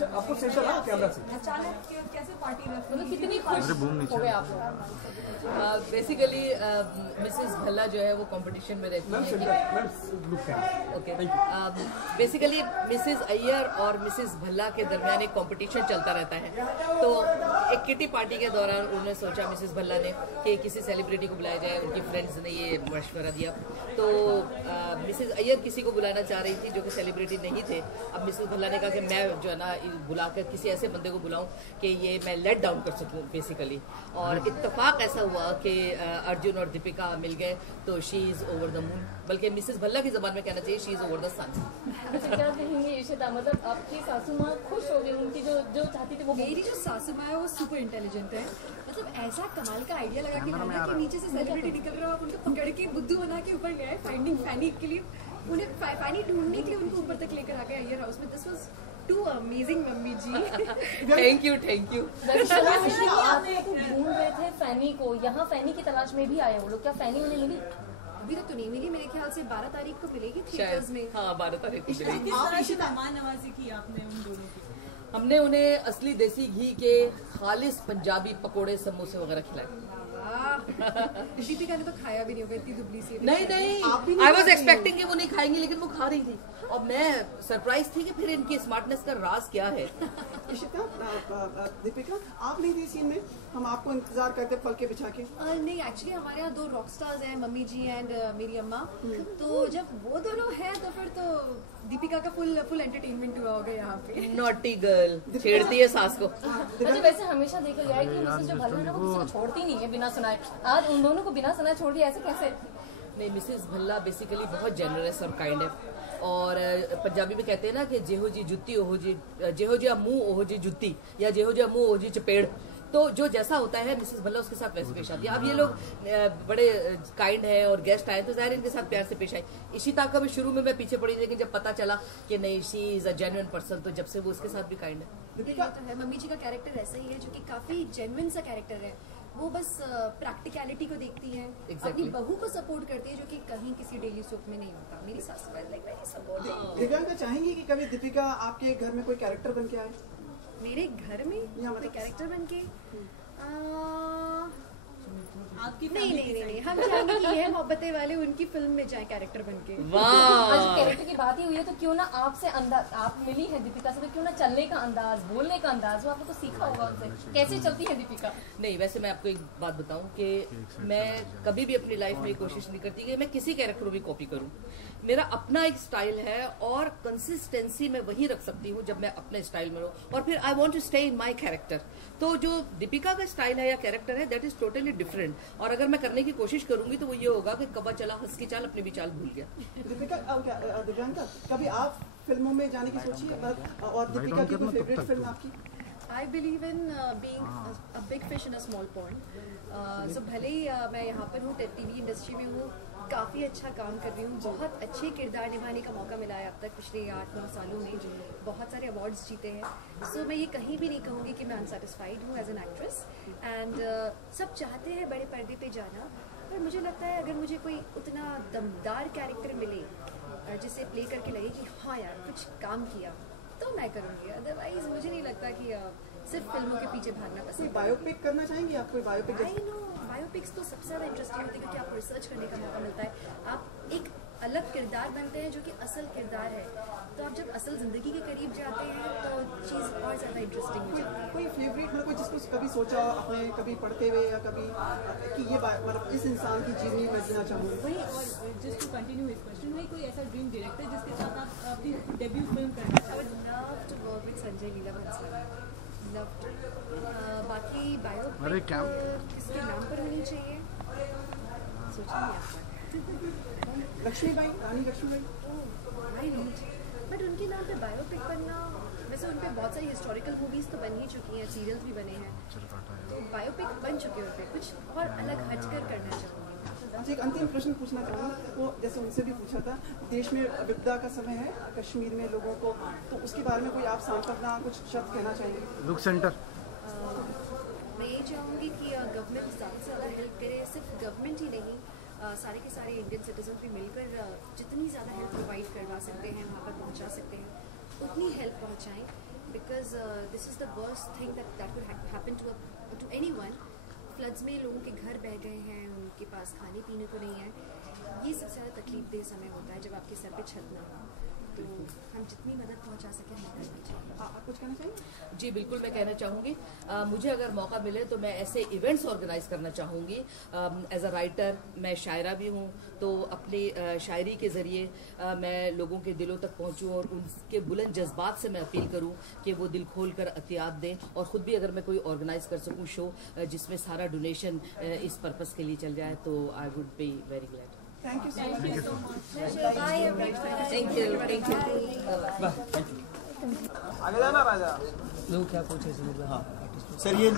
आपको सेशन है कैमरा से अचानक कैसे पार्टी रख मतलब कितनी खुश हो गए आप लोग? बेसिकली मिसेस भल्ला जो है वो कंपटीशन में रहती है। ओके, बेसिकली मिसेस अय्यर और मिसेस भल्ला के दरमियान एक कंपटीशन चलता रहता है। तो एक किटी पार्टी के दौरान उन्होंने सोचा मिसेस भल्ला ने कि किसी सेलिब्रिटी को बुलाया जाए। उनकी फ्रेंड्स ने ये मशवरा दिया। तो मिसेस अय्यर किसी को बुलाना चाह रही थी जो कि सेलिब्रिटी नहीं थे। अब मिसेस भल्ला ने कहा कि मैं जो है ना बुलाकर किसी ऐसे बंदे को बुलाऊं कि ये मैं लेट डाउन कर सकूं बेसिकली। और इत्तेफाक ऐसा हुआ कि अर्जुन और दीपिका मिल गए। तो she is over the moon, बल्कि मिसेस भल्ला की जबान में कहना चाहिए शी इज ओवर द सन। अच्छा, क्या कहेंगे इशिता, मतलब आपकी सासू माँ खुश हो गई? उनकी जो चाहती थी वो। मेरी जो सासू माँ है वो सुपर इंटेलिजेंट है। मतलब ऐसा कमाल का आइडिया लगा के डाला कि नीचे से सेलिब्रिटी निकल रहा है, आप उनको पकड़ के बुद्धू बना के ऊपर ले आए फाइंडिंग फैनी के लिए। उन्हें फैनी ढूंढने के लिए उनको ऊपर तक लेकर आ गए अय्यर हाउस में। This was too amazing mummy ji. Thank you, thank you. आप ढूंढ रहे थे फैनी को, यहाँ फैनी की तलाश में भी आए वो लोग, क्या फैनी उन्हें मिली? अभी तक तो नहीं मिली, मेरे ख्याल से 12 तारीख को मिलेगी थिएटर्स में। हाँ, 12 तारीख को मिलेगी। किस तरह से मेहमान नवाजी की आपने उन दोनों की? हमने उन्हें असली देसी घी के खालिस पंजाबी पकोड़े समोसे वगैरह खिलाए। दीपिका ने तो खाया भी नहीं होगा, इतनी दुबली सी। नहीं, आई वॉज एक्सपेक्टिंग कि वो नहीं खाएंगी, लेकिन वो खा रही थी। और मैं सरप्राइज थी कि फिर इनकी स्मार्टनेस का राज क्या है। इशिता, दीपिका आप नहीं थी सीन में, हम आपको इंतजार करते पल के बिछा के। नहीं, एक्चुअली हमारे यहाँ 2 रॉक स्टार्स हैं, मम्मी जी एंड मेरी अम्मा। तो जब वो दोनों हैं तो फिर तो दीपिका का फुल एंटरटेनमेंट हुआ होगा यहाँ पे। नॉटी गर्ल, छेड़ती है सास को। अच्छा, वैसे हमेशा देखा गया है कि मिसेस जो भल्ला है वो किसी को छोड़ती नहीं है बिना सुनाए। आज उन दोनों को बिना सुनाए छोड़ दिया, ऐसे कैसे? नहीं, मिसेस भल्ला बेसिकली बहुत जेनरस और काइंड है। और पंजाबी में कहते हैं ना कि जेहो जी जुत्ती ओहो जी, जेहो जी मुंह ओहो जी जुत्ती, या जेहो जी मुंह ओहो जी चपेड़। तो जो जैसा होता है मिसेस भल्ला उसके साथ वैसे पेश आती है। अब ये लोग बड़े काइंड है और गेस्ट आए तो जाहिर इनके साथ प्यार से पेश आई। इशिता का भी शुरू में मैं पीछे पड़ी, लेकिन जब पता चला कि नहीं she is a genuine person, तो जब से वो उसके साथ भी काइंड है। दीपिका तो है, मम्मी जी का कैरेक्टर ऐसा ही है जो कि काफी जेन्युइन सा कैरेक्टर है। वो बस प्रैक्टिकलिटी को देखती है, अपनी बहू को सपोर्ट करती है, जो कि कहीं किसी डेली सोप में नहीं होता। मेरी सासू लाइक वेरी सपोर्टिव। दिव्यांका चाहेंगी कि कभी दीपिका आपके घर में कोई कैरेक्टर बन के आए? मेरे घर में कोई कैरेक्टर बन के? आपकी नहीं, हम चाहेंगे कि ये मोहब्बतें वाले उनकी फिल्म में जाए कैरेक्टर बन के। आज कैरेक्टर की बात ही हुई है तो क्यों ना आपसे अंदाज, आप मिली है दीपिका से, तो क्यों ना चलने का अंदाज, बोलने का अंदाज, वो आपने तो सीखा होगा उनसे, कैसे चलती है दीपिका? नहीं, वैसे मैं आपको एक बात बताऊं कि मैं कभी भी अपनी लाइफ में कोशिश नहीं करती कि मैं किसी कैरेक्टर को भी कॉपी करूं। मेरा अपना एक स्टाइल है और कंसिस्टेंसी मैं वही रख सकती हूँ जब मैं अपने स्टाइल में रहूं, और फिर I want to stay in my character. तो जो दीपिका का स्टाइल है या कैरेक्टर है दैट इज टोटली डिफरेंट। और अगर मैं करने की कोशिश करूंगी तो वो ये होगा कि कब्बा चला हंस की चाल, अपनी भी चाल भूल गया। दीपिका, दिव्यांका कभी आप फिल्मों में जाने की सोचिए, और दीपिका की कोई फेवरेट फिल्म आपकी? I believe in being a big fish in a small pond. So भले ही मैं यहाँ पर हूँ, टीवी इंडस्ट्री में हूँ, काफ़ी अच्छा काम कर रही हूँ, बहुत अच्छे किरदार निभाने का मौका मिला है अब तक पिछले 8-9 सालों में, बहुत सारे अवार्ड्स जीते हैं। सो मैं ये कहीं भी नहीं कहूँगी कि मैं अनसेटिस्फाइड हूँ एज एन एक्ट्रेस। एंड सब चाहते हैं बड़े पर्दे पे जाना, पर मुझे लगता है अगर मुझे कोई उतना दमदार कैरेक्टर मिले जिसे प्ले करके लगे कि हाँ यार कुछ काम किया, तो मैं करूँगी। अदरवाइज मुझे नहीं लगता कि सिर्फ फिल्मों के पीछे भागना पसंद है। बायोपिक करना चाहेंगे आप? कोई बायोपिक? आई नो, बायोपिक्स तो सबसे ज़्यादा इंटरेस्टिंग होती है क्योंकि आपको रिसर्च करने का मौका मिलता है। आप एक अलग किरदार बनते हैं जो कि असल किरदार है, तो आप जब असल ज़िंदगी के करीब जाते हैं तो चीज़ और ज़्यादा इंटरेस्टिंग हो जाती है। कोई फेवरेट मतलब कोई जिसको कभी सोचा आपने, कभी पढ़ते हुए या कभी कि ये मतलब इस इंसान की जीवनी में जीना चाहूँगी? वही, और जस्ट टू कंटिन्यू इस क्वेश्चन, वही कोई ऐसा ड्रीम डायरेक्टर जिसके साथ आप अपनी डेब्यू फिल्म करना I would love to work with Sanjay Leela Bhansali, love to. बाकी बायोपिक किसके नाम पर होनी चाहिए सोचिए आप। Lakshmibai, Rani Lakshmibai. I know, but उनके नाम पे बायोपिक बनना, वैसे उन पे बहुत सारी हिस्टोरिकल मूवीज़ तो बन ही चुकी हैं, सीरियल्स भी बने हैं, तो बायोपिक बन चुके होते, कुछ और अलग हटकर करना चाहूँगी। अच्छा, एक अंतिम प्रश्न पूछना चाहूँगी, वो जैसे उनसे भी पूछा था, देश में विपदा का समय है, कश्मीर में लोगों को, तो उसके बारे में कोई आप सांत्वना कुछ शब्द कहना चाहेंगे? लुक सेंटर, मैं ये चाहूँगी कि गवर्नमेंट ज़्यादा से ज़्यादा हेल्प करे, सिर्फ गवर्नमेंट ही नहीं, सारे के सारे इंडियन सिटीजन भी मिलकर जितनी ज़्यादा हेल्प प्रोवाइड करवा सकते हैं वहाँ पर पहुँचा सकते हैं। उतनी हेल्प पहुँचाएँ, because this is the worst thing that could happen to anyone. Floods में लोगों के घर बह गए हैं, उनके पास खाने पीने को नहीं है। ये सबसे ज़्यादा तकलीफ देह समय होता है जब आपके सर पे छत ना हो। तो हम जितनी मदद पहुंचा सकें हम करना चाहिए। आप कुछ कहना चाहिए? जी बिल्कुल, मैं कहना चाहूँगी मुझे अगर मौका मिले तो मैं ऐसे इवेंट्स ऑर्गेनाइज करना चाहूँगी। एज अ राइटर मैं शायरा भी हूँ, तो अपनी शायरी के ज़रिए मैं लोगों के दिलों तक पहुँचूँ और उनके बुलंद जज्बात से मैं अपील करूँ कि वो दिल खोल कर अतियात दें। और ख़ुद भी अगर मैं कोई ऑर्गेनाइज कर सकूँ शो जिसमें सारा डोनेशन इस पर्पज़ के लिए चल जाए, तो I would be very glad. Thank you so much. Bye everyone. Thank you. आगे जाना राजा। लोग क्या पूछे हाँ सर ये